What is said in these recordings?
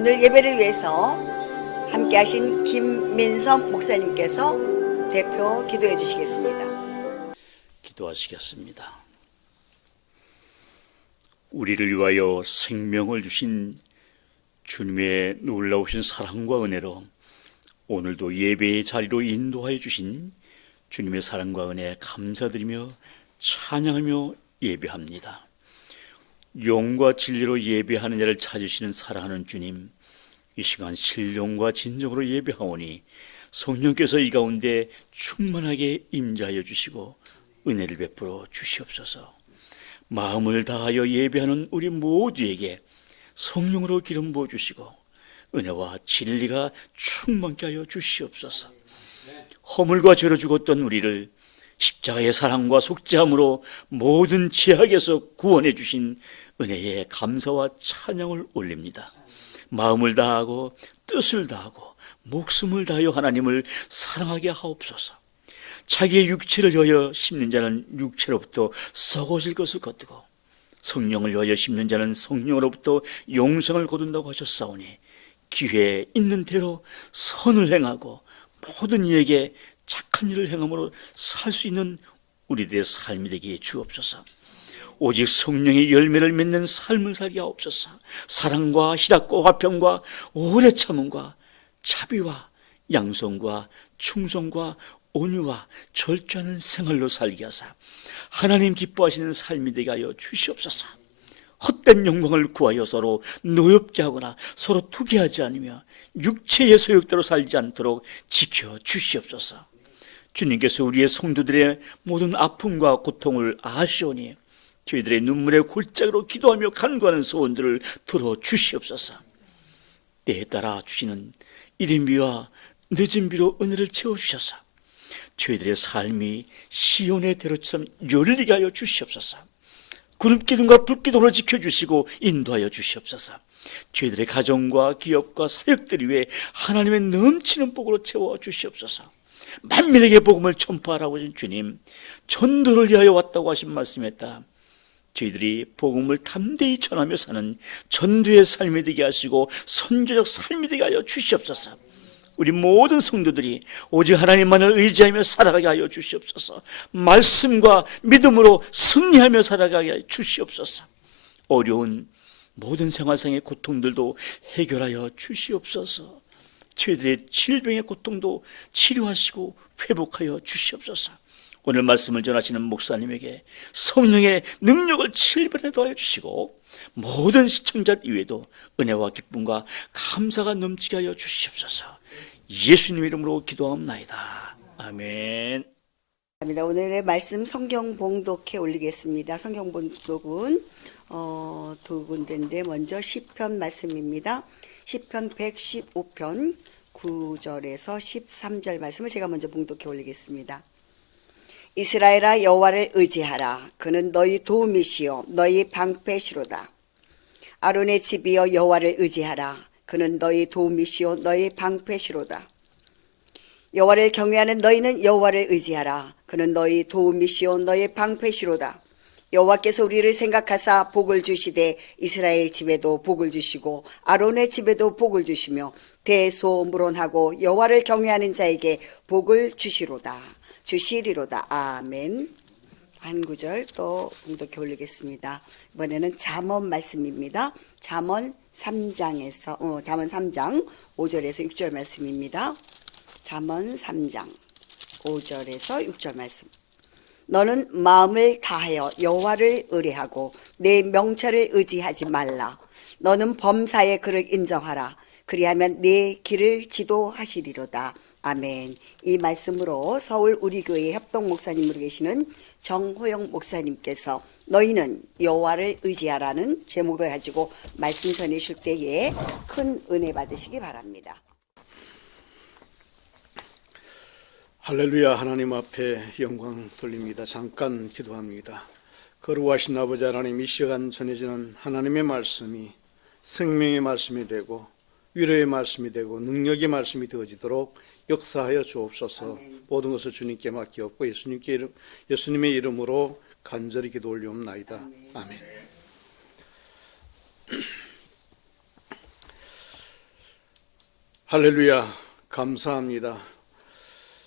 오늘 예배를 위해서 함께 하신 김민성 목사님께서 대표 기도해 주시겠습니다. 기도하시겠습니다. 우리를 위하여 생명을 주신 주님의 놀라우신 사랑과 은혜로 오늘도 예배의 자리로 인도하여 주신 주님의 사랑과 은혜에 감사드리며 찬양하며 예배합니다. 영과 진리로 예배하는 자를 찾으시는 사랑하는 주님, 이 시간 신령과 진정으로 예배하오니 성령께서 이 가운데 충만하게 임재하여 주시고 은혜를 베풀어 주시옵소서. 마음을 다하여 예배하는 우리 모두에게 성령으로 기름 부어 주시고 은혜와 진리가 충만케 하여 주시옵소서. 허물과 죄로 죽었던 우리를 십자가의 사랑과 속죄함으로 모든 죄악에서 구원해 주신 은혜에 감사와 찬양을 올립니다. 마음을 다하고 뜻을 다하고 목숨을 다하여 하나님을 사랑하게 하옵소서. 자기의 육체를 위하여 심는 자는 육체로부터 썩어질 것을 거두고 성령을 위하여 심는 자는 성령으로부터 영생을 거둔다고 하셨사오니 기회에 있는 대로 선을 행하고 모든 이에게 착한 일을 행함으로 살 수 있는 우리들의 삶이 되게 주옵소서. 오직 성령의 열매를 맺는 삶을 살게 하옵소서. 사랑과 희락과 화평과 오래 참음과 자비와 양성과 충성과 온유와 절제하는 생활로 살게 하사 하나님 기뻐하시는 삶이 되게 하여 주시옵소서. 헛된 영광을 구하여 서로 노엽게 하거나 서로 투기하지 않으며 육체의 소욕대로 살지 않도록 지켜 주시옵소서. 주님께서 우리의 성도들의 모든 아픔과 고통을 아시오니 저희들의 눈물의 골짜기로 기도하며 간구하는 소원들을 들어주시옵소서. 때에 따라 주시는 이른 비와 늦은 비로 은혜를 채워주셔서 저희들의 삶이 시온의 대로처럼 열리게 하여 주시옵소서. 구름기둥과 불기둥으로 지켜주시고 인도하여 주시옵소서. 저희들의 가정과 기업과 사역들 위해 하나님의 넘치는 복으로 채워 주시옵소서. 만민에게 복음을 전파하라고 하신 주님, 전도를 위하여 왔다고 하신 말씀에 따라 저희들이 복음을 담대히 전하며 사는 전도의 삶이 되게 하시고 선교적 삶이 되게 하여 주시옵소서. 우리 모든 성도들이 오직 하나님만을 의지하며 살아가게 하여 주시옵소서. 말씀과 믿음으로 승리하며 살아가게 하여 주시옵소서. 어려운 모든 생활상의 고통들도 해결하여 주시옵소서. 저희들의 질병의 고통도 치료하시고 회복하여 주시옵소서. 오늘 말씀을 전하시는 목사님에게 성령의 능력을 7배나 더하여 주시고 모든 시청자 이외에도 은혜와 기쁨과 감사가 넘치게 하여 주시옵소서. 예수님 이름으로 기도합나이다. 아멘. 오늘의 말씀 성경 봉독해 올리겠습니다. 성경 봉독은 두 군데인데 먼저 시편 말씀입니다. 시편 115편 9절에서 13절 말씀을 제가 먼저 봉독해 올리겠습니다. 이스라엘아 여호와를 의지하라. 그는 너희 도움이시요 너희 방패시로다. 아론의 집이여 여호와를 의지하라. 그는 너희 도움이시요 너희 방패시로다. 여호와를 경외하는 너희는 여호와를 의지하라. 그는 너희 도움이시요 너희 방패시로다. 여호와께서 우리를 생각하사 복을 주시되 이스라엘 집에도 복을 주시고 아론의 집에도 복을 주시며 대소문하고 여호와를 경외하는 자에게 복을 주시리로다. 아멘. 한 구절 또 봉독해 올리겠습니다. 이번에는 잠언 말씀입니다. 잠언 3장 5절에서 6절 말씀입니다. 잠언 3장 5절에서 6절 말씀. 너는 마음을 다하여 여호와를 의뢰하고 내 명철을 의지하지 말라. 너는 범사의 그를 인정하라. 그리하면 내 길을 지도하시리로다. 아멘. 이 말씀으로 서울 우리교회 협동 목사님으로 계시는 정호영 목사님께서 너희는 여호와를 의지하라는 제목을 가지고 말씀 전해줄 때에 큰 은혜 받으시기 바랍니다. 할렐루야. 하나님 앞에 영광 돌립니다. 잠깐 기도합니다. 거룩하신 아버지 하나님, 이 시간 전해지는 하나님의 말씀이 생명의 말씀이 되고 위로의 말씀이 되고 능력의 말씀이 되어지도록 역사하여 주옵소서. 아멘. 모든 것을 주님께 맡기옵고 예수님의 이름으로 간절히 기도 올리옵나이다. 아멘. 아멘. 할렐루야, 감사합니다.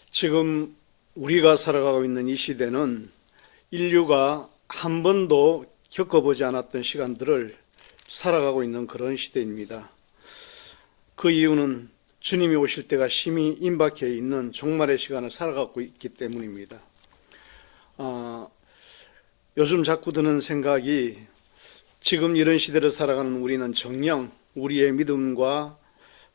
지금 우리가 살아가고 있는 이 시대는 인류가 한 번도 겪어보지 않았던 시간들을 살아가고 있는 그런 시대입니다. 그 이유는 주님이 오실 때가 심히 임박해 있는 종말의 시간을 살아가고 있기 때문입니다. 요즘 자꾸 드는 생각이, 지금 이런 시대를 살아가는 우리는 정녕 우리의 믿음과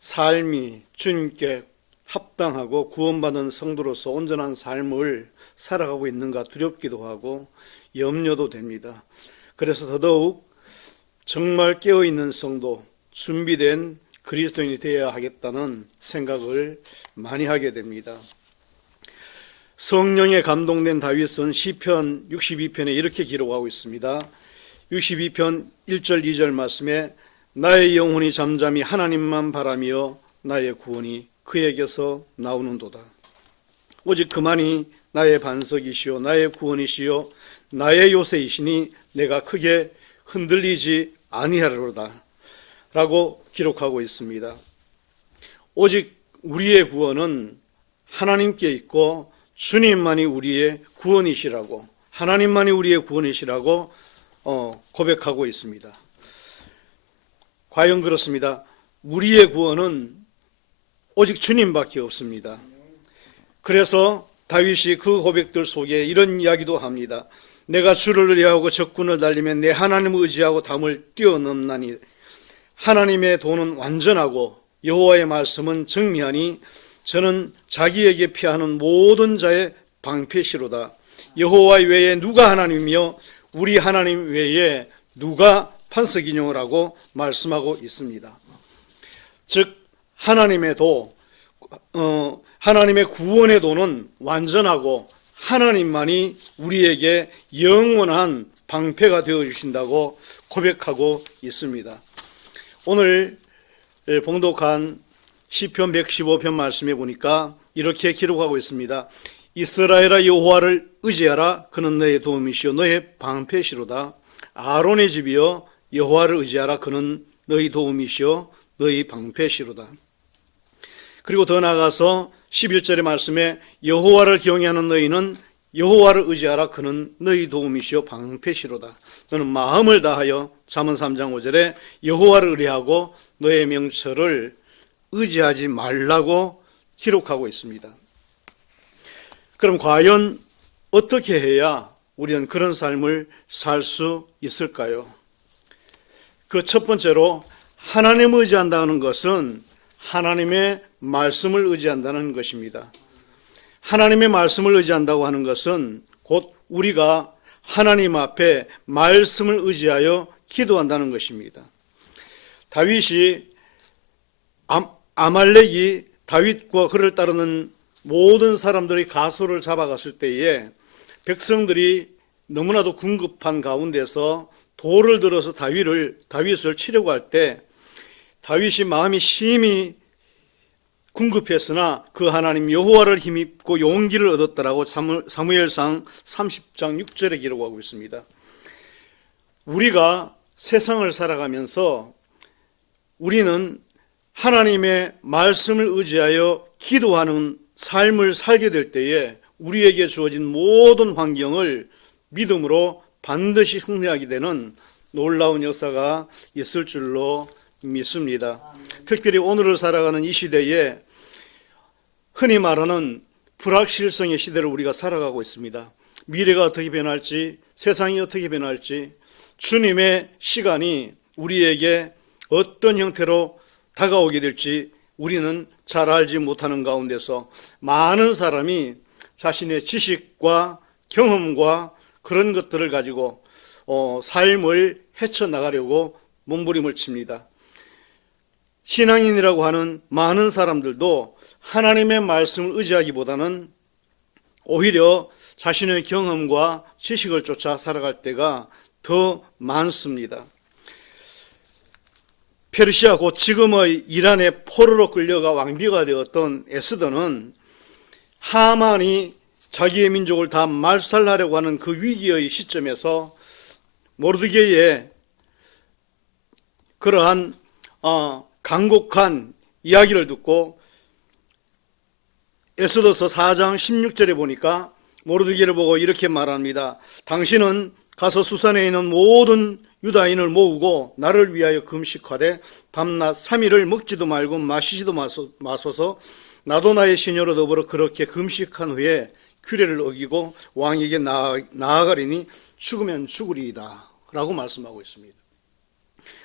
삶이 주님께 합당하고 구원받은 성도로서 온전한 삶을 살아가고 있는가 두렵기도 하고 염려도 됩니다. 그래서 더더욱 정말 깨어있는 성도, 준비된 그리스도인이 되어야 하겠다는 생각을 많이 하게 됩니다. 성령에 감동된 다윗은 시편 62편에 이렇게 기록하고 있습니다. 62편 1절 2절 말씀에 나의 영혼이 잠잠히 하나님만 바라며 나의 구원이 그에게서 나오는도다. 오직 그만이 나의 반석이시요 나의 구원이시요 나의 요새이시니 내가 크게 흔들리지 아니하리로다 라고 기록하고 있습니다. 오직 우리의 구원은 하나님께 있고 주님만이 우리의 구원이시라고, 하나님만이 우리의 구원이시라고 고백하고 있습니다. 과연 그렇습니다. 우리의 구원은 오직 주님밖에 없습니다. 그래서 다윗이 그 고백들 속에 이런 이야기도 합니다. 내가 주를 의뢰하고 적군을 달리면 내 하나님을 의지하고 담을 뛰어넘나니 하나님의 도는 완전하고 여호와의 말씀은 정미하니 저는 자기에게 피하는 모든 자의 방패시로다. 여호와 외에 누가 하나님이며 우리 하나님 외에 누가 반석이뇨라고 말씀하고 있습니다. 즉 하나님의 도, 하나님의 구원의 도는 완전하고 하나님만이 우리에게 영원한 방패가 되어 주신다고 고백하고 있습니다. 오늘 봉독한 시편 115편 말씀에 보니까 이렇게 기록하고 있습니다. 이스라엘아 여호와를 의지하라. 그는 너의 도움이시요 너의 방패시로다. 아론의 집이여 여호와를 의지하라. 그는 너희 도움이시요 너희 방패시로다. 그리고 더 나아가서 11절의 말씀에 여호와를 경외하는 너희는 여호와를 의지하라. 그는 너희 도움이시요 방패시로다. 너는 마음을 다하여 잠언 3장 5절에 여호와를 의뢰하고 너의 명철을 의지하지 말라고 기록하고 있습니다. 그럼 과연 어떻게 해야 우리는 그런 삶을 살 수 있을까요? 그 첫 번째로 하나님을 의지한다는 것은 하나님의 말씀을 의지한다는 것입니다. 하나님의 말씀을 의지한다고 하는 것은 곧 우리가 하나님 앞에 말씀을 의지하여 기도한다는 것입니다. 다윗이 아말렉이 다윗과 그를 따르는 모든 사람들의 가소를 잡아갔을 때에 백성들이 너무나도 궁급한 가운데서 돌을 들어서 다윗을 치려고 할 때 다윗이 마음이 심히 궁급했으나 그 하나님 여호와를 힘입고 용기를 얻었다라고 사무엘상 30장 6절에 기록하고 있습니다. 우리가 세상을 살아가면서 우리는 하나님의 말씀을 의지하여 기도하는 삶을 살게 될 때에 우리에게 주어진 모든 환경을 믿음으로 반드시 승리하게 되는 놀라운 역사가 있을 줄로 믿습니다. 특별히 오늘을 살아가는 이 시대에 흔히 말하는 불확실성의 시대를 우리가 살아가고 있습니다. 미래가 어떻게 변할지, 세상이 어떻게 변할지, 주님의 시간이 우리에게 어떤 형태로 다가오게 될지 우리는 잘 알지 못하는 가운데서 많은 사람이 자신의 지식과 경험과 그런 것들을 가지고 삶을 헤쳐나가려고 몸부림을 칩니다. 신앙인이라고 하는 많은 사람들도 하나님의 말씀을 의지하기보다는 오히려 자신의 경험과 지식을 쫓아 살아갈 때가 더 많습니다. 페르시아 곧 지금의 이란의 포로로 끌려가 왕비가 되었던 에스더는 하만이 자기의 민족을 다 말살하려고 하는 그 위기의 시점에서 모르드게의 그러한 간곡한 이야기를 듣고 에스더서 4장 16절에 보니까 모르드게를 보고 이렇게 말합니다. 당신은 가서 수산에 있는 모든 유다인을 모으고 나를 위하여 금식하되 밤낮 3일을 먹지도 말고 마시지도 마소서. 나도 나의 시녀로 더불어 그렇게 금식한 후에 규례를 어기고 왕에게 나아가리니 죽으면 죽으리이다 라고 말씀하고 있습니다.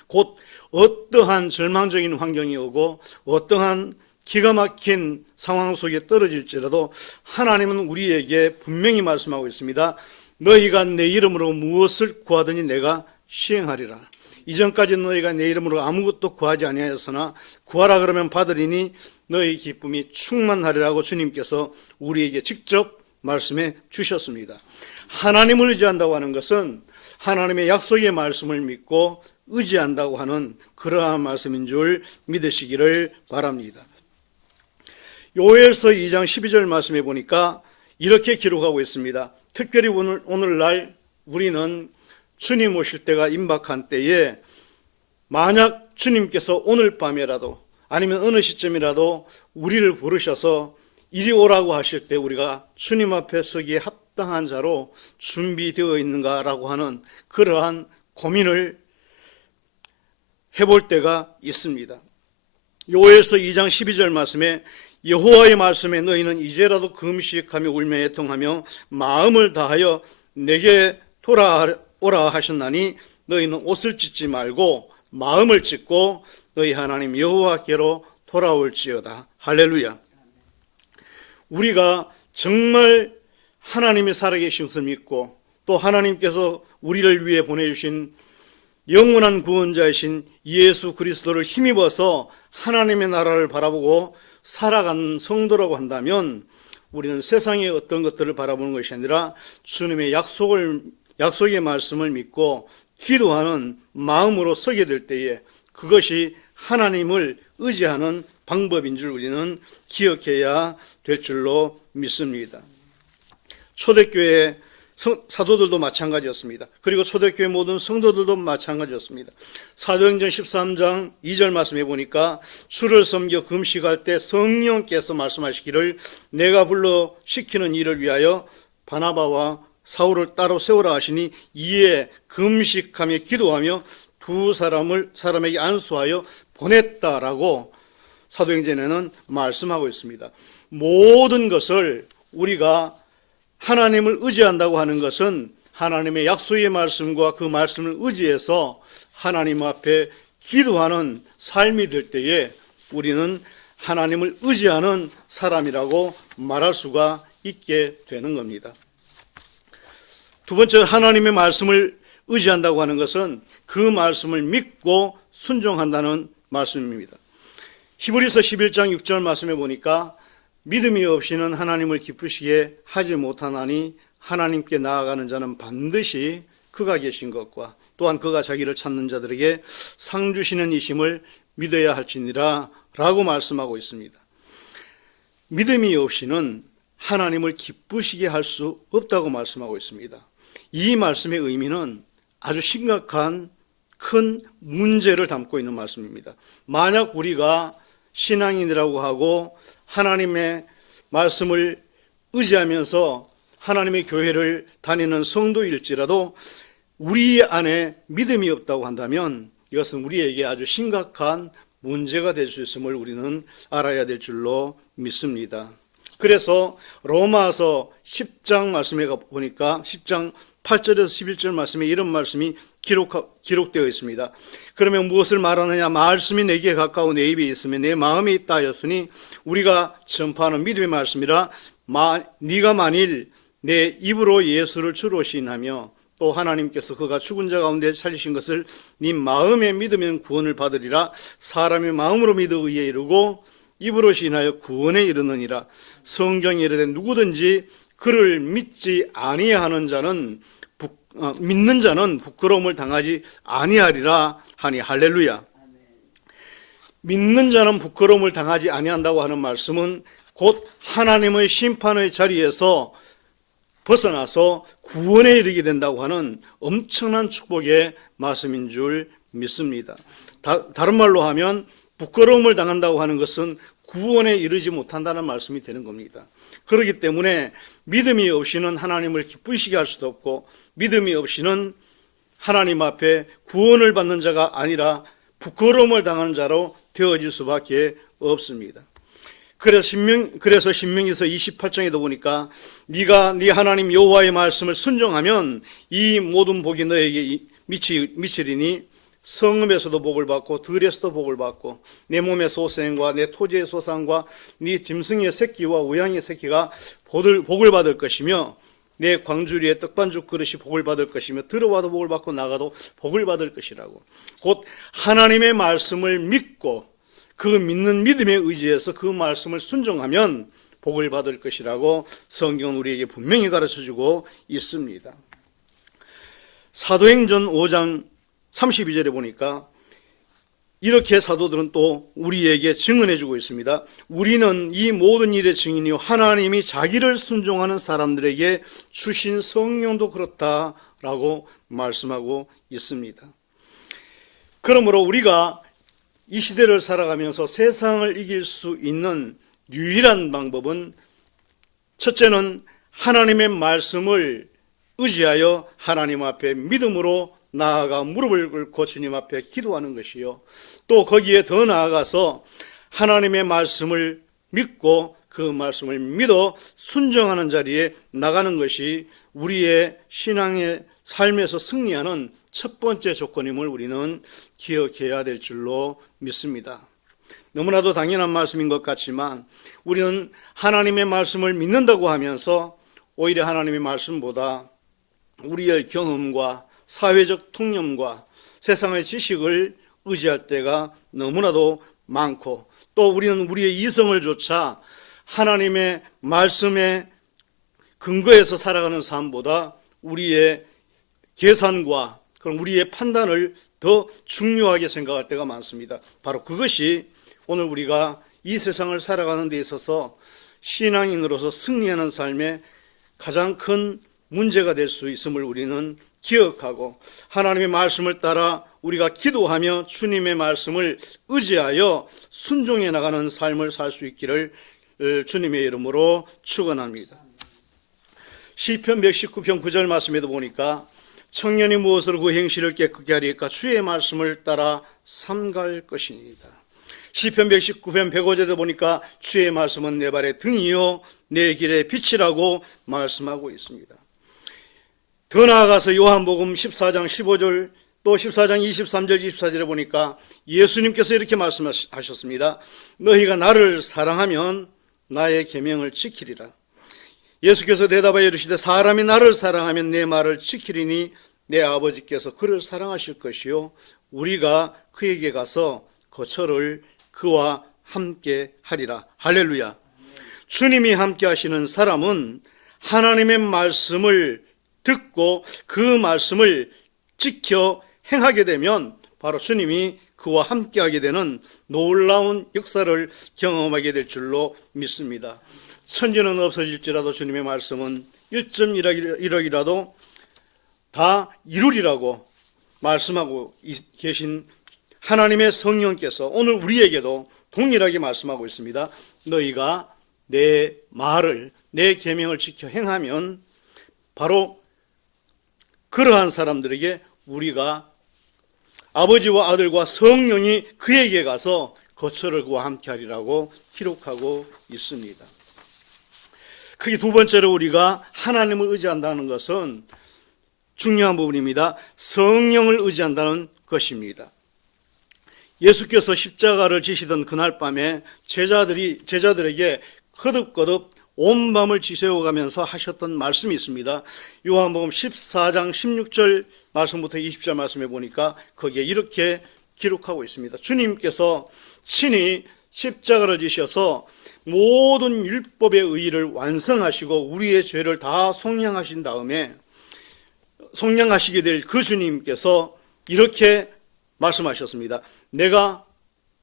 곧 어떠한 절망적인 환경이 오고 어떠한 기가 막힌 상황 속에 떨어질지라도 하나님은 우리에게 분명히 말씀하고 있습니다. 너희가 내 이름으로 무엇을 구하더니 내가 시행하리라. 이전까지 너희가 내 이름으로 아무것도 구하지 아니하였으나 구하라 그러면 받으리니 너희 기쁨이 충만하리라고 주님께서 우리에게 직접 말씀해 주셨습니다. 하나님을 의지한다고 하는 것은 하나님의 약속의 말씀을 믿고 의지한다고 하는 그러한 말씀인 줄 믿으시기를 바랍니다. 요엘서 2장 12절 말씀해 보니까 이렇게 기록하고 있습니다. 특별히 오늘날 우리는 주님 오실 때가 임박한 때에 만약 주님께서 오늘 밤에라도 아니면 어느 시점이라도 우리를 부르셔서 이리 오라고 하실 때 우리가 주님 앞에 서기에 합당한 자로 준비되어 있는가라고 하는 그러한 고민을 해볼 때가 있습니다. 요엘서 2장 12절 말씀에 여호와의 말씀에 너희는 이제라도 금식하며 울며 애통하며 마음을 다하여 내게 돌아오라 하셨나니 너희는 옷을 찢지 말고 마음을 찢고 너희 하나님 여호와께로 돌아올지어다. 할렐루야. 우리가 정말 하나님이 살아계신 것을 믿고 또 하나님께서 우리를 위해 보내주신 영원한 구원자이신 예수 그리스도를 힘입어서 하나님의 나라를 바라보고 살아가는 성도라고 한다면 우리는 세상의 어떤 것들을 바라보는 것이 아니라 주님의 약속의 말씀을 믿고 기도하는 마음으로 서게 될 때에 그것이 하나님을 의지하는 방법인 줄 우리는 기억해야 될 줄로 믿습니다. 초대교회 사도들도 마찬가지였습니다. 그리고 초대교회 모든 성도들도 마찬가지였습니다. 사도행전 13장 2절 말씀해 보니까 주를 섬겨 금식할 때 성령께서 말씀하시기를 내가 불러 시키는 일을 위하여 바나바와 사울을 따로 세우라 하시니 이에 금식하며 기도하며 두 사람에게 안수하여 보냈다라고 사도행전에는 말씀하고 있습니다. 모든 것을 우리가 하나님을 의지한다고 하는 것은 하나님의 약속의 말씀과 그 말씀을 의지해서 하나님 앞에 기도하는 삶이 될 때에 우리는 하나님을 의지하는 사람이라고 말할 수가 있게 되는 겁니다. 두 번째, 하나님의 말씀을 의지한다고 하는 것은 그 말씀을 믿고 순종한다는 말씀입니다. 히브리서 11장 6절 말씀에 보니까 믿음이 없이는 하나님을 기쁘시게 하지 못하나니 하나님께 나아가는 자는 반드시 그가 계신 것과 또한 그가 자기를 찾는 자들에게 상 주시는 이심을 믿어야 할지니라 라고 말씀하고 있습니다. 믿음이 없이는 하나님을 기쁘시게 할 수 없다고 말씀하고 있습니다. 이 말씀의 의미는 아주 심각한 큰 문제를 담고 있는 말씀입니다. 만약 우리가 신앙인이라고 하고 하나님의 말씀을 의지하면서 하나님의 교회를 다니는 성도일지라도 우리 안에 믿음이 없다고 한다면 이것은 우리에게 아주 심각한 문제가 될 수 있음을 우리는 알아야 될 줄로 믿습니다. 그래서 로마서 10장 말씀에 보니까 10장 8절에서 11절 말씀에 이런 말씀이 기록되어 있습니다. 그러면 무엇을 말하느냐? 말씀이 내게 가까워 내 입에 있으며 내 마음에 있다 하였으니 우리가 전파하는 믿음의 말씀이라 네가 만일 내 입으로 예수를 주로 시인하며 또 하나님께서 그가 죽은 자 가운데 살리신 것을 네 마음에 믿으면 구원을 받으리라. 사람이 마음으로 믿어 의에 이르고 입으로 시인하여 구원에 이르느니라. 성경에 이르되 누구든지 그를 믿지 아니하는 자는 믿는 자는 부끄러움을 당하지 아니하리라 하니 할렐루야. 믿는 자는 부끄러움을 당하지 아니한다고 하는 말씀은 곧 하나님의 심판의 자리에서 벗어나서 구원에 이르게 된다고 하는 엄청난 축복의 말씀인 줄 믿습니다. 다른 말로 하면 부끄러움을 당한다고 하는 것은 구원에 이르지 못한다는 말씀이 되는 겁니다. 그렇기 때문에 믿음이 없이는 하나님을 기쁘시게 할 수도 없고, 믿음이 없이는 하나님 앞에 구원을 받는 자가 아니라 부끄러움을 당하는 자로 되어질 수밖에 없습니다. 그래서 신명기서 28장에도 보니까 네가 네 하나님 여호와의 말씀을 순종하면 이 모든 복이 너에게 미치리니 성읍에서도 복을 받고 들에서도 복을 받고 내 몸의 소생과 내 토지의 소산과 네 짐승의 새끼와 우양의 새끼가 복을 받을 것이며 내 광주리의 떡반죽 그릇이 복을 받을 것이며 들어와도 복을 받고 나가도 복을 받을 것이라고. 곧 하나님의 말씀을 믿고 그 믿는 믿음에 의지해서 그 말씀을 순종하면 복을 받을 것이라고 성경은 우리에게 분명히 가르쳐주고 있습니다. 사도행전 5장 32절에 보니까 이렇게 사도들은 또 우리에게 증언해주고 있습니다. 우리는 이 모든 일의 증인이요 하나님이 자기를 순종하는 사람들에게 주신 성령도 그렇다라고 말씀하고 있습니다. 그러므로 우리가 이 시대를 살아가면서 세상을 이길 수 있는 유일한 방법은 첫째는 하나님의 말씀을 의지하여 하나님 앞에 믿음으로 나아가 무릎을 꿇고 주님 앞에 기도하는 것이요, 또 거기에 더 나아가서 하나님의 말씀을 믿고 그 말씀을 믿어 순종하는 자리에 나가는 것이 우리의 신앙의 삶에서 승리하는 첫 번째 조건임을 우리는 기억해야 될 줄로 믿습니다. 너무나도 당연한 말씀인 것 같지만 우리는 하나님의 말씀을 믿는다고 하면서 오히려 하나님의 말씀보다 우리의 경험과 사회적 통념과 세상의 지식을 의지할 때가 너무나도 많고, 또 우리는 우리의 이성을 조차 하나님의 말씀에 근거해서 살아가는 삶보다 우리의 계산과 그럼 우리의 판단을 더 중요하게 생각할 때가 많습니다. 바로 그것이 오늘 우리가 이 세상을 살아가는 데 있어서 신앙인으로서 승리하는 삶의 가장 큰 문제가 될 수 있음을 우리는 기억하고, 하나님의 말씀을 따라 우리가 기도하며 주님의 말씀을 의지하여 순종해 나가는 삶을 살 수 있기를 주님의 이름으로 축원합니다. 시편 119편 9절 말씀에도 보니까 청년이 무엇으로 그 행실을 깨끗게 하리까 주의 말씀을 따라 삼갈 것이니이다. 시편 119편 105절에도 보니까 주의 말씀은 내 발의 등이요 내 길의 빛이라고 말씀하고 있습니다. 더 나아가서 요한복음 14장 15절 또 14장 23절 24절에 보니까 예수님께서 이렇게 말씀하셨습니다. 너희가 나를 사랑하면 나의 계명을 지키리라. 예수께서 대답하여 이르시되 사람이 나를 사랑하면 내 말을 지키리니 내 아버지께서 그를 사랑하실 것이요 우리가 그에게 가서 거처를 그와 함께 하리라. 할렐루야. 주님이 함께 하시는 사람은 하나님의 말씀을 듣고 그 말씀을 지켜 행하게 되면 바로 주님이 그와 함께 하게 되는 놀라운 역사를 경험하게 될 줄로 믿습니다. 천지는 없어질지라도 주님의 말씀은 1.1억이라도 다 이루리라고 말씀하고 계신 하나님의 성령께서 오늘 우리에게도 동일하게 말씀하고 있습니다. 너희가 내 말을, 내 계명을 지켜 행하면 바로 그러한 사람들에게 우리가 아버지와 아들과 성령이 그에게 가서 거처를 그와 함께 하리라고 기록하고 있습니다. 크게 두 번째로 우리가 하나님을 의지한다는 것은 중요한 부분입니다. 성령을 의지한다는 것입니다. 예수께서 십자가를 지시던 그날 밤에 제자들에게 거듭거듭 온 밤을 지새워가면서 하셨던 말씀이 있습니다. 요한복음 14장 16절 말씀부터 20절 말씀에 보니까 거기에 이렇게 기록하고 있습니다. 주님께서 친히 십자가를 지셔서 모든 율법의 의의를 완성하시고 우리의 죄를 다 속량하신 다음에 속량하시게 될 그 주님께서 이렇게 말씀하셨습니다. 내가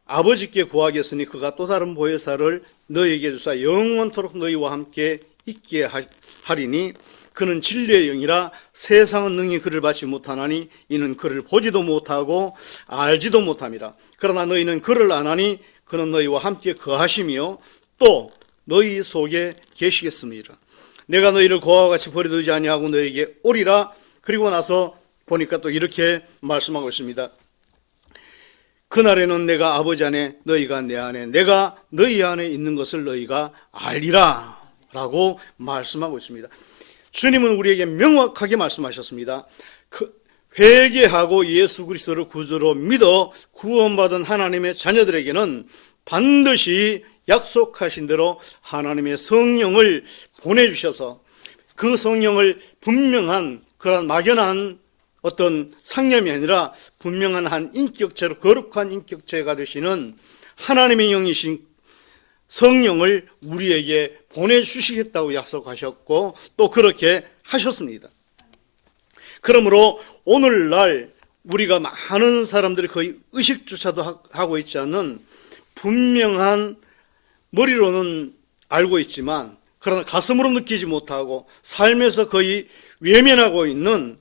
아버지께 구하겠으니 그가 또 다른 보혜사를 너희에게 주사 영원토록 너희와 함께 있게 하리니 그는 진리의 영이라 세상은 능히 그를 받지 못하나니 이는 그를 보지도 못하고 알지도 못함이라. 그러나 너희는 그를 아나니 그는 너희와 함께 거하시며 또 너희 속에 계시겠습니다. 내가 너희를 고아와 같이 버려두지 아니하고 너희에게 오리라. 그리고 나서 보니까 또 이렇게 말씀하고 있습니다. 그날에는 내가 아버지 안에 너희가 내 안에 내가 너희 안에 있는 것을 너희가 알리라 라고 말씀하고 있습니다. 주님은 우리에게 명확하게 말씀하셨습니다. 회개하고 예수 그리스도를 구주로 믿어 구원받은 하나님의 자녀들에게는 반드시 약속하신 대로 하나님의 성령을 보내주셔서 그 성령을 분명한 그런 막연한 어떤 상념이 아니라 분명한 한 인격체로 거룩한 인격체가 되시는 하나님의 영이신 성령을 우리에게 보내주시겠다고 약속하셨고 또 그렇게 하셨습니다. 그러므로 오늘날 우리가 많은 사람들이 거의 의식조차도 하고 있지 않는 분명한 머리로는 알고 있지만 그러나 가슴으로 느끼지 못하고 삶에서 거의 외면하고 있는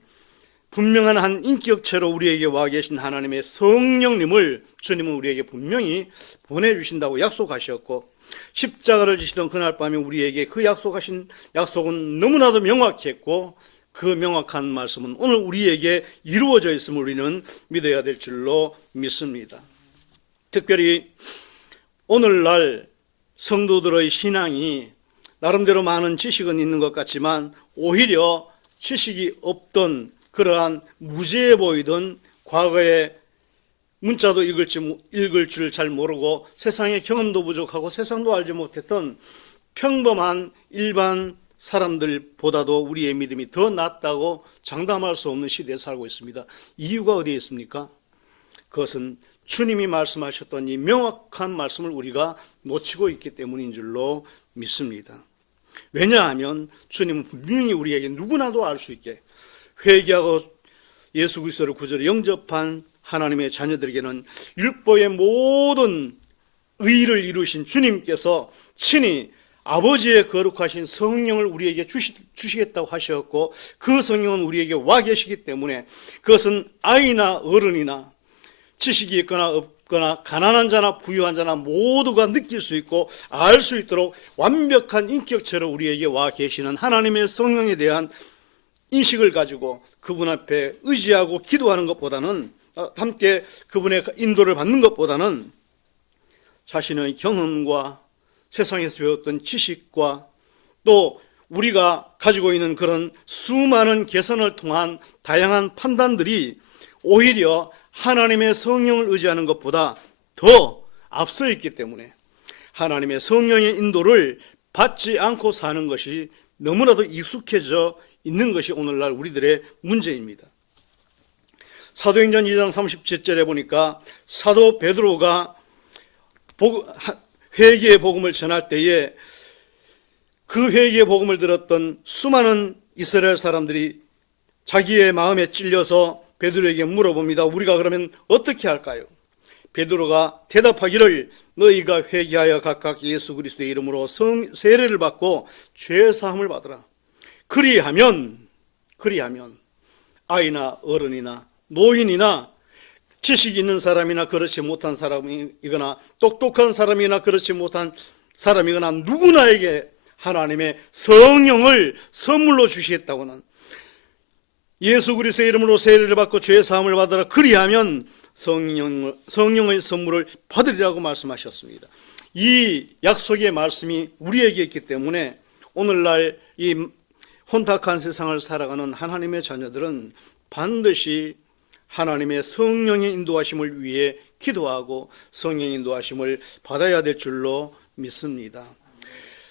분명한 한 인격체로 우리에게 와 계신 하나님의 성령님을 주님은 우리에게 분명히 보내주신다고 약속하셨고 십자가를 지시던 그날 밤에 우리에게 그 약속하신 약속은 너무나도 명확했고 그 명확한 말씀은 오늘 우리에게 이루어져 있음을 우리는 믿어야 될 줄로 믿습니다. 특별히 오늘날 성도들의 신앙이 나름대로 많은 지식은 있는 것 같지만 오히려 지식이 없던 그러한 무지해 보이던 과거에 문자도 읽을 줄 잘 모르고 세상의 경험도 부족하고 세상도 알지 못했던 평범한 일반 사람들보다도 우리의 믿음이 더 낫다고 장담할 수 없는 시대에 살고 있습니다. 이유가 어디에 있습니까? 그것은 주님이 말씀하셨던 이 명확한 말씀을 우리가 놓치고 있기 때문인 줄로 믿습니다. 왜냐하면 주님은 분명히 우리에게 누구나도 알 수 있게 회개하고 예수 그리스도를 구주로 영접한 하나님의 자녀들에게는 율법의 모든 의를 이루신 주님께서 친히 아버지의 거룩하신 성령을 우리에게 주시겠다고 하셨고 그 성령은 우리에게 와 계시기 때문에 그것은 아이나 어른이나 지식이 있거나 없거나 가난한 자나 부유한 자나 모두가 느낄 수 있고 알 수 있도록 완벽한 인격체로 우리에게 와 계시는 하나님의 성령에 대한 인식을 가지고 그분 앞에 의지하고 기도하는 것보다는 함께 그분의 인도를 받는 것보다는 자신의 경험과 세상에서 배웠던 지식과 또 우리가 가지고 있는 그런 수많은 개선을 통한 다양한 판단들이 오히려 하나님의 성령을 의지하는 것보다 더 앞서 있기 때문에 하나님의 성령의 인도를 받지 않고 사는 것이 너무나도 익숙해져 있는 것이 오늘날 우리들의 문제입니다. 사도행전 2장 37절에 보니까 사도 베드로가 회개의 복음을 전할 때에 그 회개의 복음을 들었던 수많은 이스라엘 사람들이 자기의 마음에 찔려서 베드로에게 물어봅니다. 우리가 그러면 어떻게 할까요? 베드로가 대답하기를 너희가 회개하여 각각 예수 그리스도의 이름으로 세례를 받고 죄 사함을 받으라. 그리하면 아이나 어른이나 노인이나 지식 있는 사람이나 그렇지 못한 사람이거나 똑똑한 사람이나 그렇지 못한 사람이거나 누구나에게 하나님의 성령을 선물로 주시겠다고는 예수 그리스도의 이름으로 세례를 받고 죄 사함을 받으라. 그리하면 성령의 선물을 받으리라고 말씀하셨습니다. 이 약속의 말씀이 우리에게 있기 때문에 오늘날 이 혼탁한 세상을 살아가는 하나님의 자녀들은 반드시 하나님의 성령의 인도하심을 위해 기도하고 성령의 인도하심을 받아야 될 줄로 믿습니다.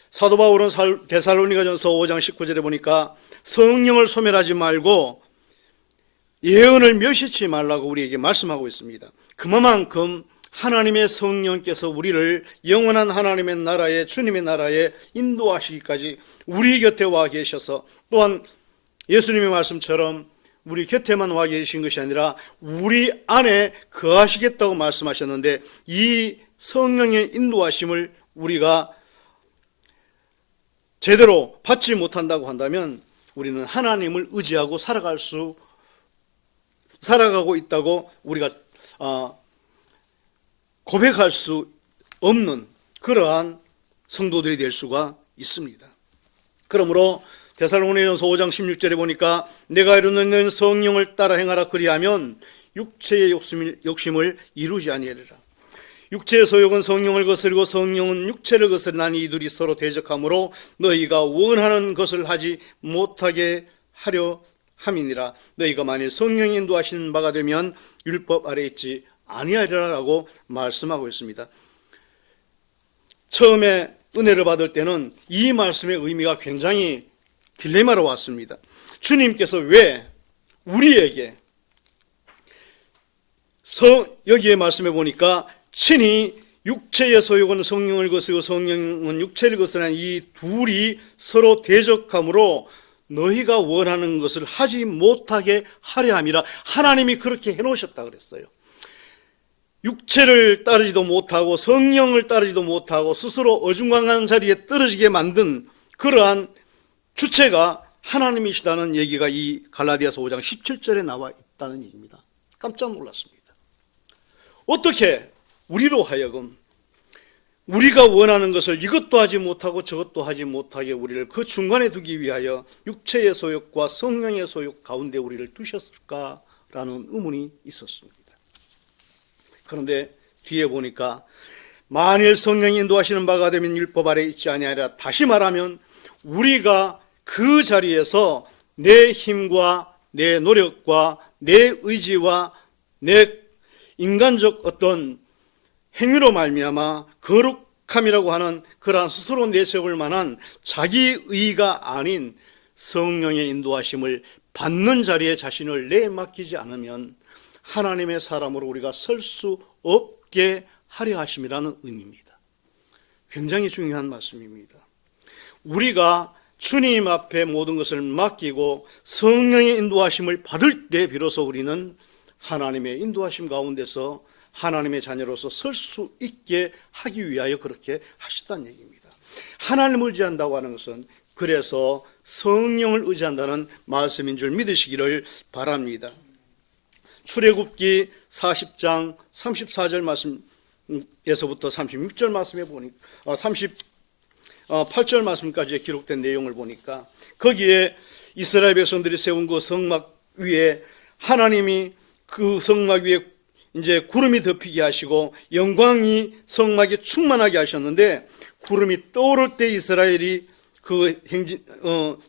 사도 바울은 데살로니가전서 5장 19절에 보니까 성령을 소멸하지 말고 예언을 멸시치 말라고 우리에게 말씀하고 있습니다. 그만큼 하나님의 성령께서 우리를 영원한 하나님의 나라에 주님의 나라에 인도하시기까지 우리 곁에 와 계셔서 또한 예수님의 말씀처럼 우리 곁에만 와 계신 것이 아니라 우리 안에 거하시겠다고 말씀하셨는데 이 성령의 인도하심을 우리가 제대로 받지 못한다고 한다면 우리는 하나님을 의지하고 살아가고 있다고 우리가 고백할 수 없는 그러한 성도들이 될 수가 있습니다. 그러므로 데살로니가전서 5장 16절에 보니까 내가 이루는 성령을 따라 행하라 그리하면 육체의 욕심을 이루지 아니하리라. 육체의 소욕은 성령을 거스르고 성령은 육체를 거스르나니 이들이 서로 대적하므로 너희가 원하는 것을 하지 못하게 하려 함이니라. 너희가 만일 성령이 인도하시는 바가 되면 율법 아래 있지 아니하리라라고 말씀하고 있습니다. 처음에 은혜를 받을 때는 이 말씀의 의미가 굉장히 딜레마로 왔습니다. 주님께서 왜 우리에게 여기에 말씀해 보니까 친히 육체의 소욕은 성령을 거스르고 성령은 육체를 거스르는 이 둘이 서로 대적함으로 너희가 원하는 것을 하지 못하게 하려 함이라. 하나님이 그렇게 해놓으셨다 그랬어요. 육체를 따르지도 못하고 성령을 따르지도 못하고 스스로 어중간한 자리에 떨어지게 만든 그러한 주체가 하나님이시다는 얘기가 이 갈라디아서 5장 17절에 나와 있다는 얘기입니다. 깜짝 놀랐습니다. 어떻게 우리로 하여금 우리가 원하는 것을 이것도 하지 못하고 저것도 하지 못하게 우리를 그 중간에 두기 위하여 육체의 소욕과 성령의 소욕 가운데 우리를 두셨을까라는 의문이 있었습니다. 그런데 뒤에 보니까 만일 성령이 인도하시는 바가 되면 율법 아래 있지 아니하리라. 다시 말하면 우리가 그 자리에서 내 힘과 내 노력과 내 의지와 내 인간적 어떤 행위로 말미암아 거룩함이라고 하는 그러한 스스로 내세울 만한 자기의가 아닌 성령의 인도하심을 받는 자리에 자신을 내맡기지 않으면 하나님의 사람으로 우리가 설 수 없게 하려 하심이라는 의미입니다. 굉장히 중요한 말씀입니다. 우리가 주님 앞에 모든 것을 맡기고 성령의 인도하심을 받을 때 비로소 우리는 하나님의 인도하심 가운데서 하나님의 자녀로서 설 수 있게 하기 위하여 그렇게 하셨다는 얘기입니다. 하나님을 의지한다고 하는 것은 그래서 성령을 의지한다는 말씀인 줄 믿으시기를 바랍니다. 출애굽기 40장 34절 말씀에서부터 36절 말씀에 보니까 38절 말씀까지 기록된 내용을 보니까 거기에 이스라엘 백성들이 세운 그 성막 위에 하나님이 그 성막 위에 이제 구름이 덮이게 하시고 영광이 성막에 충만하게 하셨는데 구름이 떠오를 때 이스라엘이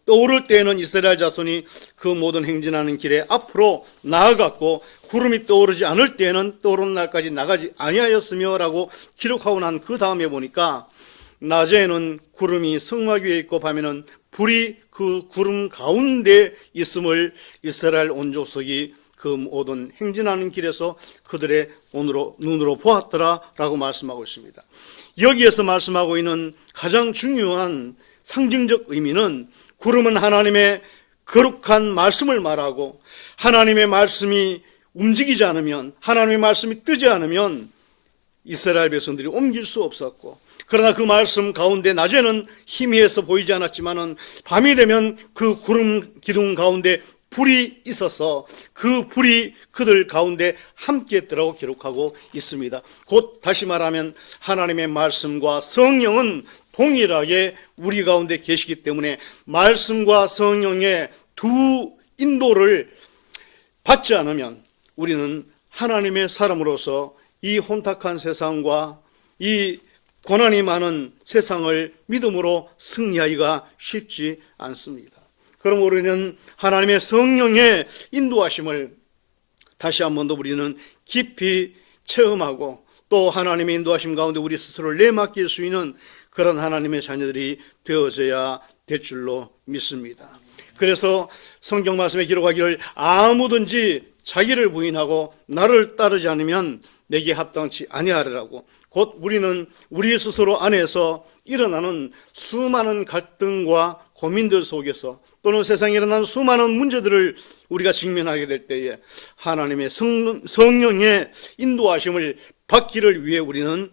떠오를 때에는 이스라엘 자손이 그 모든 행진하는 길에 앞으로 나아갔고 구름이 떠오르지 않을 때에는 떠오르는 날까지 나가지 아니하였으며 라고 기록하고 난 그 다음에 보니까 낮에는 구름이 성막 위에 있고 밤에는 불이 그 구름 가운데 있음을 이스라엘 온 족속이 그 모든 행진하는 길에서 그들의 눈으로 보았더라라고 말씀하고 있습니다. 여기에서 말씀하고 있는 가장 중요한 상징적 의미는 구름은 하나님의 거룩한 말씀을 말하고 하나님의 말씀이 움직이지 않으면 하나님의 말씀이 뜨지 않으면 이스라엘 백성들이 옮길 수 없었고 그러나 그 말씀 가운데 낮에는 희미해서 보이지 않았지만은 밤이 되면 그 구름 기둥 가운데 불이 있어서 그 불이 그들 가운데 함께 있더라고 기록하고 있습니다. 곧 다시 말하면 하나님의 말씀과 성령은 동일하게 우리 가운데 계시기 때문에 말씀과 성령의 두 인도를 받지 않으면 우리는 하나님의 사람으로서 이 혼탁한 세상과 이 고난이 많은 세상을 믿음으로 승리하기가 쉽지 않습니다. 그럼 우리는 하나님의 성령의 인도하심을 다시 한 번 더 우리는 깊이 체험하고 또 하나님의 인도하심 가운데 우리 스스로를 내맡길 수 있는 그런 하나님의 자녀들이 되어져야 될 줄로 믿습니다. 그래서 성경 말씀에 기록하기를 아무든지 자기를 부인하고 나를 따르지 않으면 내게 합당치 아니하리라고 곧 우리는 우리 스스로 안에서 일어나는 수많은 갈등과 고민들 속에서 또는 세상에 일어나는 수많은 문제들을 우리가 직면하게 될 때에 하나님의 성령의 인도하심을 받기를 위해 우리는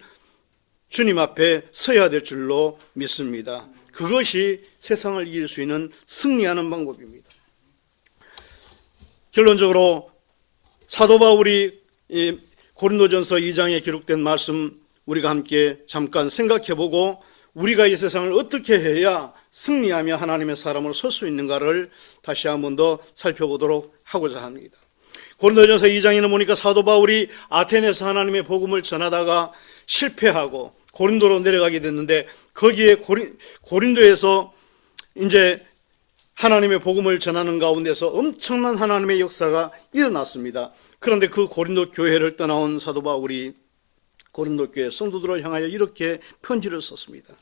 주님 앞에 서야 될 줄로 믿습니다. 그것이 세상을 이길 수 있는 승리하는 방법입니다. 결론적으로 사도 바울이 고린도전서 2장에 기록된 말씀 우리가 함께 잠깐 생각해보고 우리가 이 세상을 어떻게 해야 승리하며 하나님의 사람으로 설 수 있는가를 다시 한 번 더 살펴보도록 하고자 합니다. 고린도전서 2장에는 보니까 사도 바울이 아테네에서 하나님의 복음을 전하다가 실패하고 고린도로 내려가게 됐는데 거기에 고린도에서 이제 하나님의 복음을 전하는 가운데서 엄청난 하나님의 역사가 일어났습니다. 그런데 그 고린도 교회를 떠나온 사도 바울이 고린도 교회 성도들을 향하여 이렇게 편지를 썼습니다.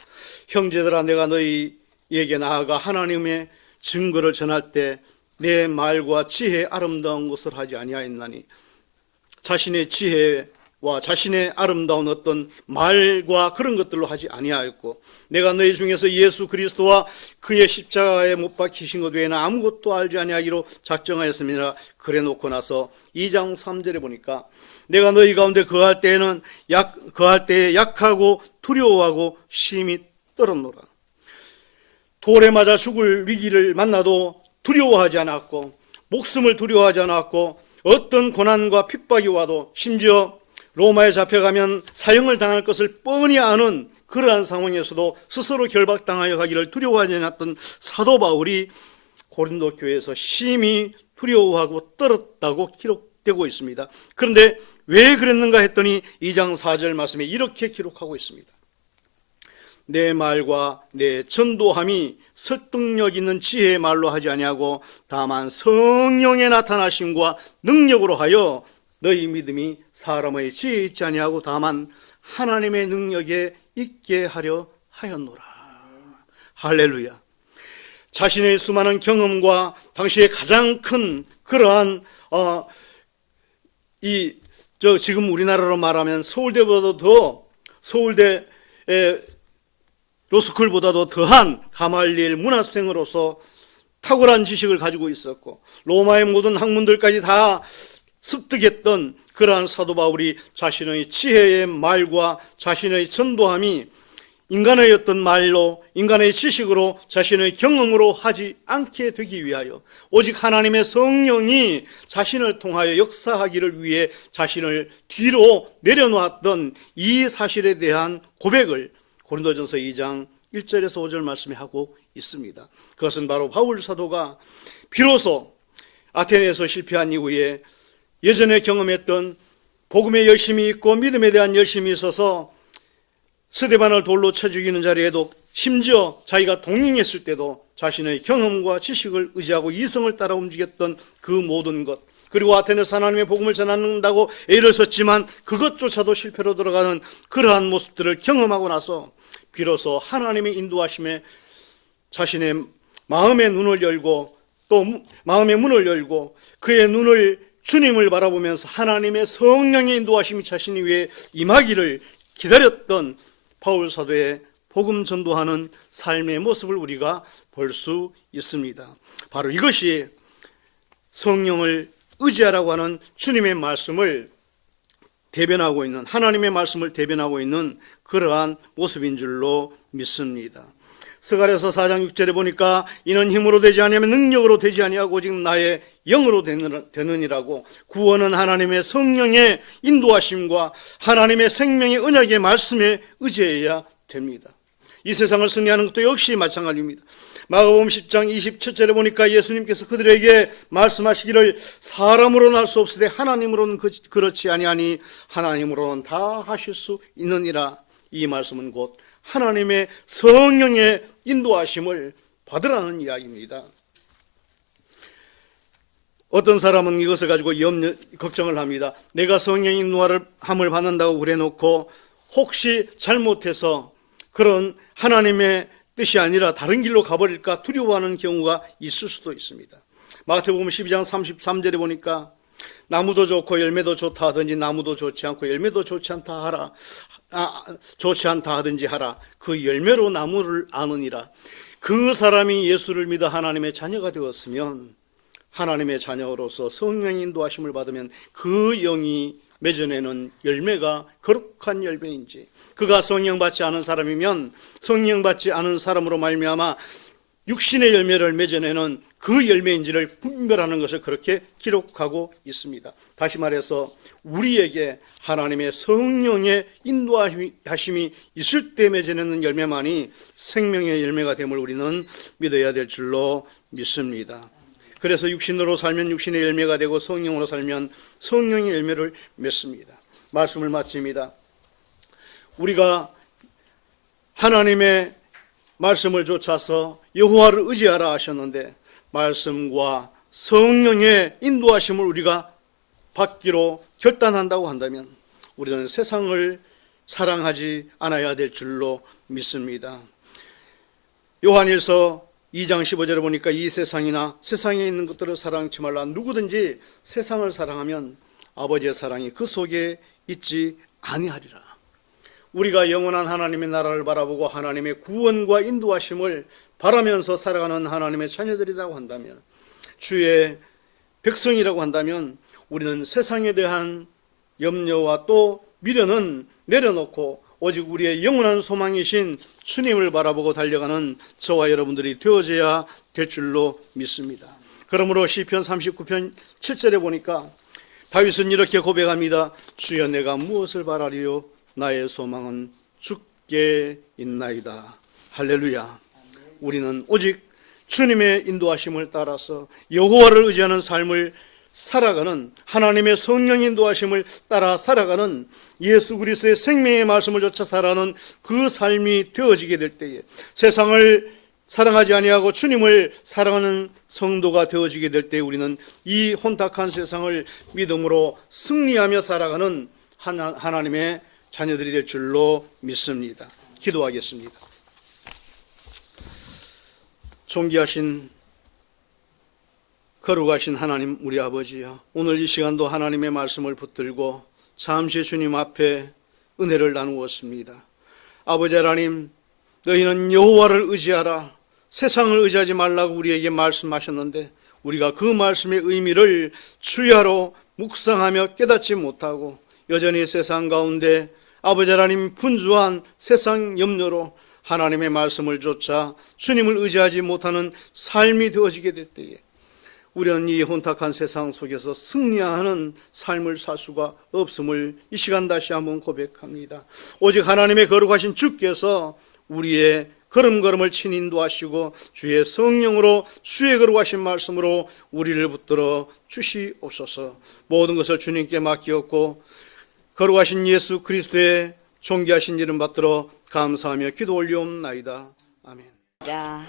형제들아, 내가 너희에게 나아가 하나님의 증거를 전할 때 내 말과 지혜의 아름다운 것을 하지 아니하였나니, 자신의 지혜와 자신의 아름다운 어떤 말과 그런 것들로 하지 아니하였고, 내가 너희 중에서 예수 그리스도와 그의 십자가에 못 박히신 것 외에는 아무것도 알지 아니하기로 작정하였음이라. 그래 놓고 나서 2장 3절에 보니까 내가 너희 가운데 거할 때에 약하고 두려워하고 심히 떨었노라. 돌에 맞아 죽을 위기를 만나도 두려워하지 않았고, 목숨을 두려워하지 않았고, 어떤 고난과 핍박이 와도, 심지어 로마에 잡혀가면 사형을 당할 것을 뻔히 아는 그러한 상황에서도 스스로 결박당하여 가기를 두려워하지 않았던 사도 바울이 고린도 교회에서 심히 두려워하고 떨었다고 기록되고 있습니다. 그런데 왜 그랬는가 했더니 2장 4절 말씀에 이렇게 기록하고 있습니다. 내 말과 내 전도함이 설득력 있는 지혜의 말로 하지 아니하고 다만 성령의 나타나심과 능력으로 하여 너희 믿음이 사람의 지혜에 있지 아니하고 다만 하나님의 능력에 있게 하려 하였노라. 할렐루야. 자신의 수많은 경험과 당시에 가장 큰 그러한 지금 우리나라로 말하면 서울대보다도 더 서울대 로스쿨보다도 더한 가말리엘 문화생으로서 탁월한 지식을 가지고 있었고 로마의 모든 학문들까지 다 습득했던 그러한 사도 바울이 자신의 지혜의 말과 자신의 전도함이 인간의 어떤 말로, 인간의 지식으로, 자신의 경험으로 하지 않게 되기 위하여 오직 하나님의 성령이 자신을 통하여 역사하기를 위해 자신을 뒤로 내려놓았던 이 사실에 대한 고백을 고린도전서 2장 1절에서 5절 말씀에 하고 있습니다. 그것은 바로 바울 사도가 비로소 아테네에서 실패한 이후에 예전에 경험했던 복음에 열심이 있고 믿음에 대한 열심이 있어서 스데반을 돌로 쳐 죽이는 자리에도 심지어 자기가 동행했을 때도 자신의 경험과 지식을 의지하고 이성을 따라 움직였던 그 모든 것, 그리고 아테네에서 하나님의 복음을 전한다고 애를 썼지만 그것조차도 실패로 돌아가는 그러한 모습들을 경험하고 나서 비로소 하나님의 인도하심에 자신의 마음의 눈을 열고 또 마음의 문을 열고 그의 눈을 주님을 바라보면서 하나님의 성령의 인도하심이 자신 위에 임하기를 기다렸던 바울 사도의 복음 전도하는 삶의 모습을 우리가 볼 수 있습니다. 바로 이것이 성령을 의지하라고 하는 주님의 말씀을 대변하고 있는, 하나님의 말씀을 대변하고 있는 그러한 모습인 줄로 믿습니다. 스가랴서 4장 6절에 보니까 이는 힘으로 되지 아니하면 능력으로 되지 아니하고 오직 나의 영으로 되느니라고. 구원은 하나님의 성령의 인도하심과 하나님의 생명의 언약의 말씀에 의지해야 됩니다. 이 세상을 승리하는 것도 역시 마찬가지입니다. 마가복음 10장 27절에 보니까 예수님께서 그들에게 말씀하시기를 사람으로는 할 수 없으되 하나님으로는 그렇지 아니하니 하나님으로는 다 하실 수 있느니라. 이 말씀은 곧 하나님의 성령의 인도하심을 받으라는 이야기입니다. 어떤 사람은 이것을 가지고 걱정을 합니다. 내가 성령의 인도함을 받는다고 그래놓고 혹시 잘못해서 그런 하나님의 뜻이 아니라 다른 길로 가버릴까 두려워하는 경우가 있을 수도 있습니다. 마태복음 12장 33절에 보니까 나무도 좋고 열매도 좋다 하든지 나무도 좋지 않고 열매도 좋지 않다 하든지 하라. 그 열매로 나무를 아느니라. 그 사람이 예수를 믿어 하나님의 자녀가 되었으면, 하나님의 자녀로서 성령의 인도하심을 받으면 그 영이 맺어내는 열매가 거룩한 열매인지, 그가 성령 받지 않은 사람이면 성령 받지 않은 사람으로 말미암아 육신의 열매를 맺어내는 그 열매인지를 분별하는 것을 그렇게 기록하고 있습니다. 다시 말해서 우리에게 하나님의 성령의 인도하심이 있을 때 맺어내는 열매만이 생명의 열매가 됨을 우리는 믿어야 될 줄로 믿습니다. 그래서 육신으로 살면 육신의 열매가 되고 성령으로 살면 성령의 열매를 맺습니다. 말씀을 마칩니다. 우리가 하나님의 말씀을 좇아서 여호와를 의지하라 하셨는데, 말씀과 성령의 인도하심을 우리가 받기로 결단한다고 한다면 우리는 세상을 사랑하지 않아야 될 줄로 믿습니다. 요한일서 2장 15절에 보니까 이 세상이나 세상에 있는 것들을 사랑치 말라. 누구든지 세상을 사랑하면 아버지의 사랑이 그 속에 있지 아니하리라. 우리가 영원한 하나님의 나라를 바라보고 하나님의 구원과 인도하심을 바라면서 살아가는 하나님의 자녀들이라고 한다면, 주의 백성이라고 한다면 우리는 세상에 대한 염려와 또 미련은 내려놓고 오직 우리의 영원한 소망이신 주님을 바라보고 달려가는 저와 여러분들이 되어져야 될 줄로 믿습니다. 그러므로 시편 39편 7절에 보니까 다윗은 이렇게 고백합니다. 주여 내가 무엇을 바라리요? 나의 소망은 주께 있나이다. 할렐루야. 우리는 오직 주님의 인도하심을 따라서 여호와를 의지하는 삶을 살아가는, 하나님의 성령 인도하심을 따라 살아가는, 예수 그리스도의 생명의 말씀을 좇아 살아가는 그 삶이 되어지게 될 때에 세상을 사랑하지 아니하고 주님을 사랑하는 성도가 되어지게 될 때 우리는 이 혼탁한 세상을 믿음으로 승리하며 살아가는 하나님의 자녀들이 될 줄로 믿습니다. 기도하겠습니다. 존귀하신 거룩하신 하나님 우리 아버지여, 오늘 이 시간도 하나님의 말씀을 붙들고 잠시 주님 앞에 은혜를 나누었습니다. 아버지 하나님, 너희는 여호와를 의지하라, 세상을 의지하지 말라고 우리에게 말씀하셨는데 우리가 그 말씀의 의미를 주야로 묵상하며 깨닫지 못하고 여전히 세상 가운데 아버지 하나님 분주한 세상 염려로 하나님의 말씀을 좇아 주님을 의지하지 못하는 삶이 되어지게 될 때에 우리는 이 혼탁한 세상 속에서 승리하는 삶을 살 수가 없음을 이 시간 다시 한번 고백합니다. 오직 하나님의 거룩하신 주께서 우리의 걸음걸음을 친히 인도하시고 주의 성령으로 주의 거룩하신 말씀으로 우리를 붙들어 주시옵소서. 모든 것을 주님께 맡기었고 거룩하신 예수 그리스도의 존귀하신 이름 받들어 감사하며 기도 올리옵나이다. 아멘.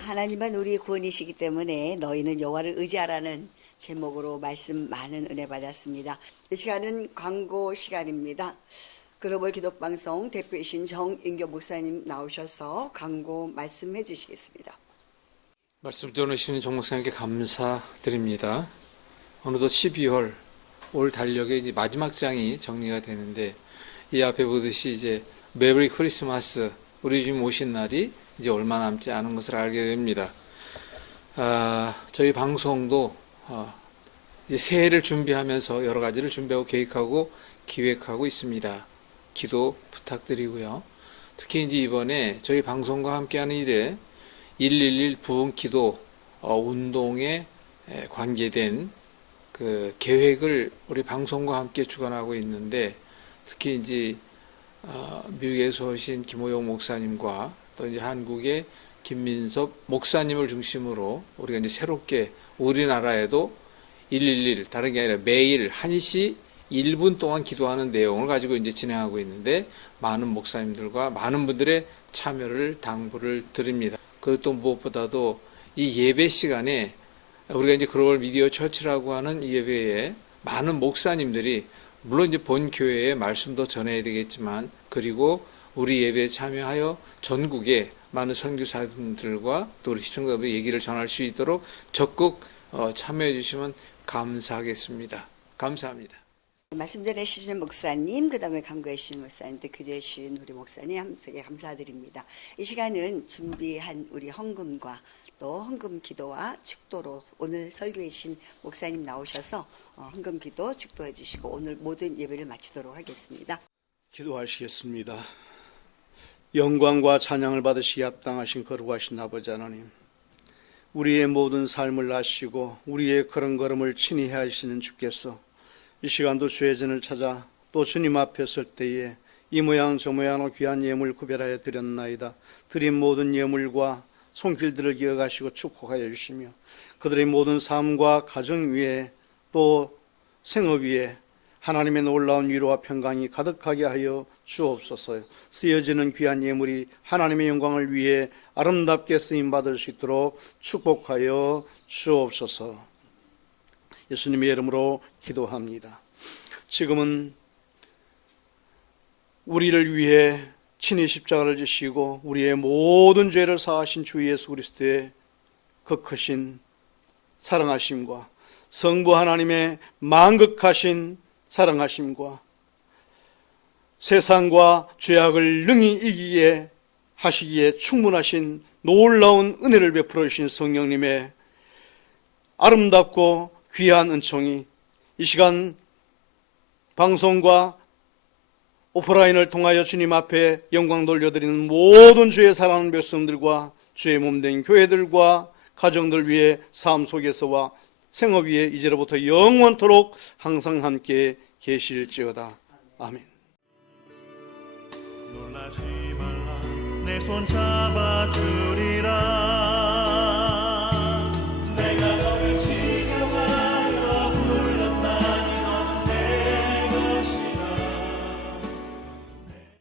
하나님은 우리의 구원이시기 때문에 너희는 여호와를 의지하라는 제목으로 말씀 많은 은혜 받았습니다. 이 시간은 광고 시간입니다. 글로벌 기독방송 대표이신 정인교 목사님 나오셔서 광고 말씀해 주시겠습니다. 말씀 들어주시는 정 목사님께 감사드립니다. 어느덧 12월 올 달력의 이제 마지막 장이 정리가 되는데, 이 앞에 보듯이 이제 메리 크리스마스, 우리 주님 오신 날이 이제 얼마 남지 않은 것을 알게 됩니다. 저희 방송도 이제 새해를 준비하면서 여러 가지를 준비하고 계획하고 기획하고 있습니다. 기도 부탁드리고요. 특히 이제 이번에 저희 방송과 함께하는 일에 111 부흥 기도 운동에 관계된 그 계획을 우리 방송과 함께 주관하고 있는데, 특히 이제 미국에서 오신 김호용 목사님과 또 이제 한국의 김민섭 목사님을 중심으로 우리가 이제 새롭게 우리나라에도 111, 다른 게 아니라 매일 1시 1분 동안 기도하는 내용을 가지고 이제 진행하고 있는데, 많은 목사님들과 많은 분들의 참여를 당부를 드립니다. 그것도 무엇보다도 이 예배 시간에 우리가 이제 글로벌 미디어 처치라고 하는 이 예배에 많은 목사님들이 물론 이제 본 교회의 말씀도 전해야 되겠지만, 그리고 우리 예배에 참여하여 전국의 많은 선교사님들과 또 우리 시청자분들 얘기를 전할 수 있도록 적극 참여해 주시면 감사하겠습니다. 감사합니다. 말씀 전해주신 목사님, 그 다음에 강구해 주신 목사님들, 기도해 주신 우리 목사님 함께 감사드립니다. 이 시간은 준비한 우리 헌금과 또 헌금 기도와 축도로 오늘 설교해 주신 목사님 나오셔서 헌금 기도 축도해 주시고 오늘 모든 예배를 마치도록 하겠습니다. 기도하시겠습니다. 영광과 찬양을 받으시기 합당하신 거룩하신 아버지 하나님, 우리의 모든 삶을 아시고 우리의 걸음걸음을 친히 하시는 주께서 이 시간도 주의 전을 찾아 또 주님 앞에 설 때에 이 모양 저 모양으로 귀한 예물 구별하여 드렸나이다. 드린 모든 예물과 손길들을 기억하시고 축복하여 주시며 그들의 모든 삶과 가정 위에 또 생업 위에 하나님의 놀라운 위로와 평강이 가득하게 하여 주옵소서. 쓰여지는 귀한 예물이 하나님의 영광을 위해 아름답게 쓰임받을 수 있도록 축복하여 주옵소서. 예수님의 이름으로 기도합니다. 지금은 우리를 위해 친히 십자가를 지시고 우리의 모든 죄를 사하신 주 예수 그리스도의 그 크신 사랑하심과 성부 하나님의 만극하신 사랑하심과 세상과 죄악을 능히 이기게 하시기에 충분하신 놀라운 은혜를 베풀어 주신 성령님의 아름답고 귀한 은총이 이 시간 방송과 오프라인을 통하여 주님 앞에 영광 돌려드리는 모든 주의 사랑하는 백성들과 주의 몸된 교회들과 가정들 위해 삶 속에서와 생업 위에 이제로부터 영원토록 항상 함께 계실지어다. 아멘. 놀라지 말라 내 손 잡아주리라